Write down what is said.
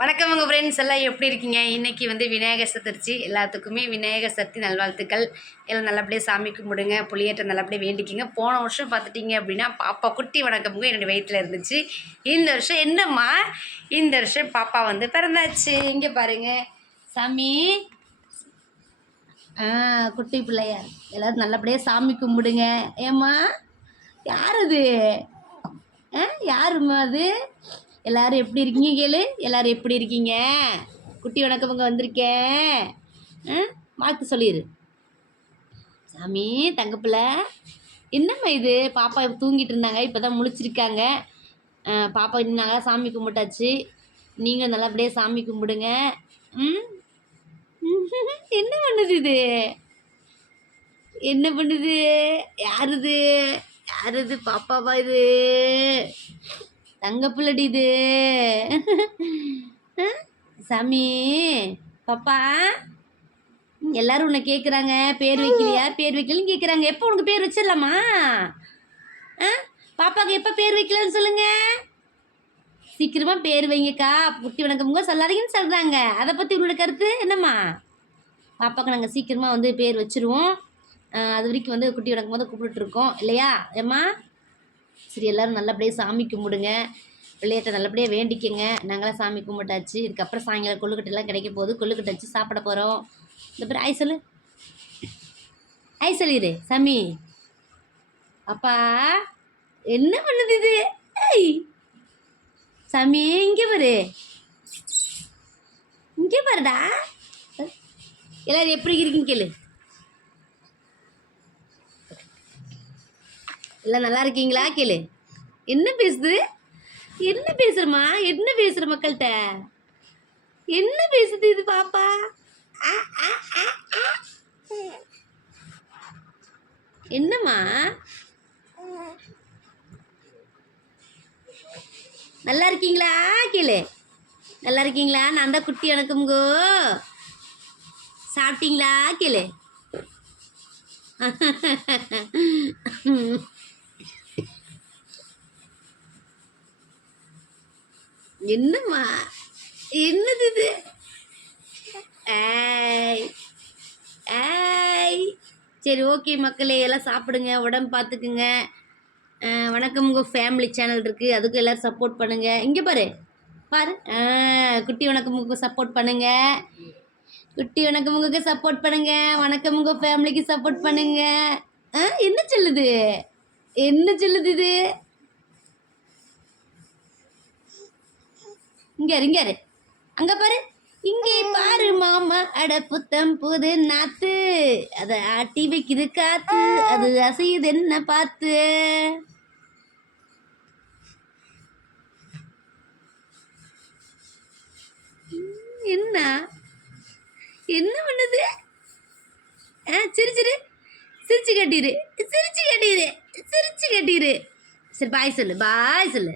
வணக்கம் உங்கள் ஃப்ரெண்ட்ஸ் எல்லாம் எப்படி இருக்கீங்க? இன்றைக்கி வந்து விநாயகர் சதுர்த்தி. எல்லாத்துக்குமே விநாயகர் சதுர்த்தி நல்வாழ்த்துக்கள். எல்லாம் நல்லபடியாக சாமி கும்பிடுங்க. புளியேற்ற நல்லபடியாக வேண்டிக்கிங்க. போன வருஷம் பார்த்துட்டிங்க அப்படின்னா பாப்பா குட்டி வணக்கமுங்க என்னுடைய வயிற்றில் இருந்துச்சு. இந்த வருஷம் என்னம்மா? இந்த வருஷம் பாப்பா வந்து பிறந்தாச்சு. இங்கே பாருங்கள் சாமி. ஆ குட்டி பிள்ளையார் எல்லாரும் நல்லபடியாக சாமி கும்பிடுங்க. ஏம்மா? யார் அது? ஆ யாரும்மா அது? எல்லாரும் எப்படி இருக்கீங்க கேளு? எல்லாரும் எப்படி இருக்கீங்க? குட்டி வணக்கம் வந்திருக்கேன். வாழ்த்து சொல்லிடு சாமி தங்கப்பிள்ளை என்னம்மா இது? பாப்பா தூங்கிட்டு இருந்தாங்க இப்போ தான் முழிச்சிருக்காங்க பாப்பா இருந்தாங்க சாமி கும்பிட்டாச்சு. நீங்கள் நல்லபடியாக சாமி கும்பிடுங்க. ம்? என்ன பண்ணுது இது? என்ன பண்ணுது? யார் இது? யார் இது பாப்பாவா இது? தங்க பிள்ளடி இது. சாமி பாப்பா எல்லாரும் உன்னை கேட்குறாங்க பேர் வைக்கலையா? பேர் வைக்கலன்னு கேட்குறாங்க எப்போ உனக்கு பேர் வச்சிடலாமா? ஆ? பாப்பாவுக்கு எப்போ பேர் வைக்கலன்னு சொல்லுங்க. சீக்கிரமா பேர் வைங்கக்கா. குட்டி வணக்கம்ங்க. சொல்லாதீங்கன்னு சொல்கிறாங்க அதை பற்றி உங்களோட கருத்து என்னம்மா? பாப்பாவுக்கு நாங்கள் சீக்கிரமாக வந்து பேர் வச்சிருவோம். அது வரைக்கும் வந்து குட்டி வணக்கம் போது கூப்பிட்டுருக்கோம் இல்லையா? ஏம்மா? சரி எல்லாரும் நல்லபடியாக சாமி கும்பிடுங்க. பிள்ளையிட்ட நல்லபடியாக வேண்டிக்கங்க. நாங்களாம் சாமி கும்பிட்டாச்சு. இதுக்கப்புறம் சாயங்காலம் கொள்ளுக்கட்டெல்லாம் கிடைக்க போகுது. கொள்ளுக்கட்டை வச்சு சாப்பிட போகிறோம் இந்த பேர் ஐ சொல்லு. ஐ சொல்லிடு சாமி. அப்பா என்ன பண்ணுது இது? ஐய் சாமி இங்கே பாரு. இங்கே பாருடா. எல்லாரும் எப்படி இருக்கீங்க கேளு. எல்லாம் நல்லா இருக்கீங்களா? கேளு. என்ன பேசுது? என்ன பேசுறமா என்ன பேசுற மக்கள்கிட்ட? என்ன பேசுது இது பாப்பா? என்னம்மா? நல்லா இருக்கீங்களா? கேளு. நல்லா இருக்கீங்களா? நான் தான் குட்டி வணக்கம்கோ சாப்பிட்டீங்களா? கேளு. என்னம்மா? என்னது இது? ஏய் ஏய். சரி ஓகே மக்களே எல்லாம் சாப்பிடுங்க உடம்பு பார்த்துக்குங்க. வணக்கம் உங்கள் ஃபேமிலி சேனல் இருக்குது அதுக்கும் எல்லோரும் சப்போர்ட் பண்ணுங்கள் இங்கே பாரு. பாரு. ஆ, குட்டி வணக்கம் உங்களுக்கு சப்போர்ட் பண்ணுங்கள் குட்டி வணக்கம் உங்களுக்கு சப்போர்ட் பண்ணுங்கள் வணக்கம் உங்கள் ஃபேமிலிக்கு சப்போர்ட் பண்ணுங்கள் ஆ, என்ன சொல்லுது? என்ன சொல்லுது இது? இங்கே இரு, இங்க இரு. அங்க பாரு. இங்கே பாரு மாமா. அட புத்தம் புது நாத்து. அதை ஆட்டி வைக்குது காத்து. அது அசையுது என்ன பார்த்து? என்ன? என்ன பண்ணுது? ஆ சிரிச்சிரு சிரிச்சு கட்டிடு சிரிச்சு கட்டிடு சிரிச்சு கட்டிடு சரி பாய் சொல்லு பாய் சொல்லு.